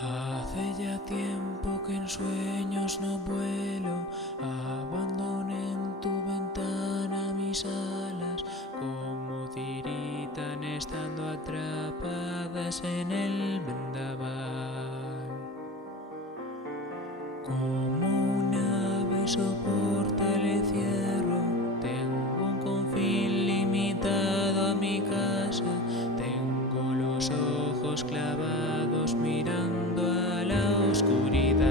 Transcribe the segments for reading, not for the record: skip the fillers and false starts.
Hace ya tiempo que en sueños no vuelo, abandoné en tu ventana mis alas, como tiritan estando atrapadas en el vendaval. Como un ave soporta el encierro, tengo un confín limitado a mi casa, tengo los ojos clavados mirando a la oscuridad.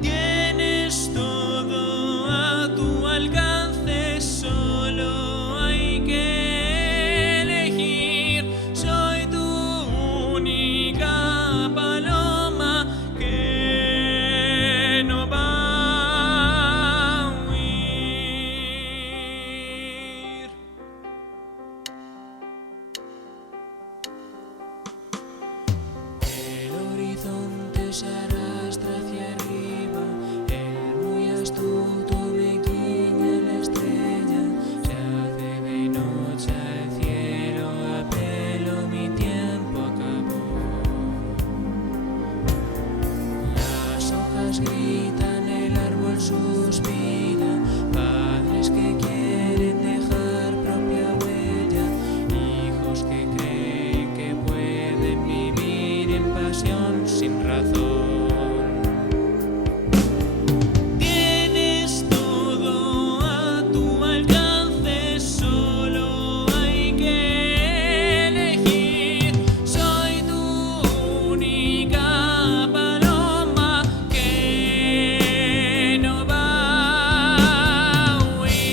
Tienes todo a tu alcance, solo hay que elegir. Soy tu única paloma que no va a huir. El horizonte se arrastra hacia arriba, el muy astuto me guiña la estrella, se hace de noche el cielo a pelo, mi tiempo acabó. Las hojas gritan, el árbol suspira, padres que quieren dejar propia huella, hijos que creen que pueden vivir en pasión sin razón. Tienes todo a tu alcance, solo hay que elegir. Soy tu única paloma que no va a huir.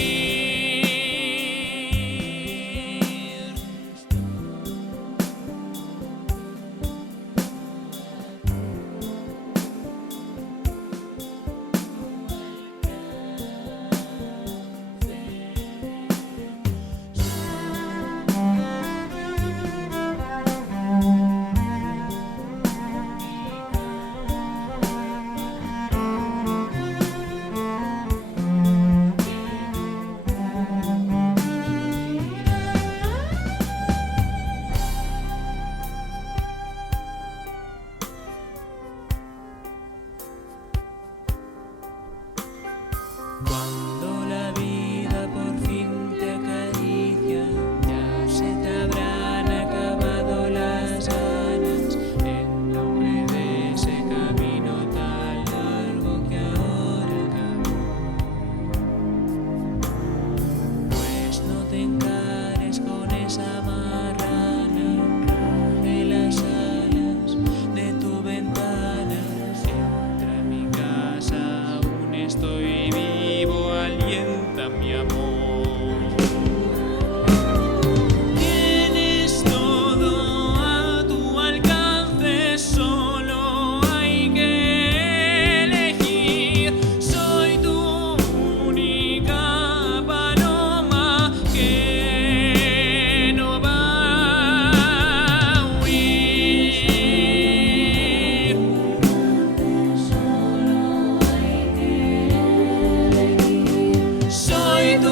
Cuando la vida por fin te acaricia, ya se te habrán acabado las ganas, en nombre de ese camino tan largo que ahora acabó. Pues no te encares con esa marrana, de las alas de tu ventana. Entra en mi casa, aún estoy vivo, alienta mi amor. Tienes todo a tu alcance, solo hay que elegir. Soy tu única paloma que no va a huir. Soy tu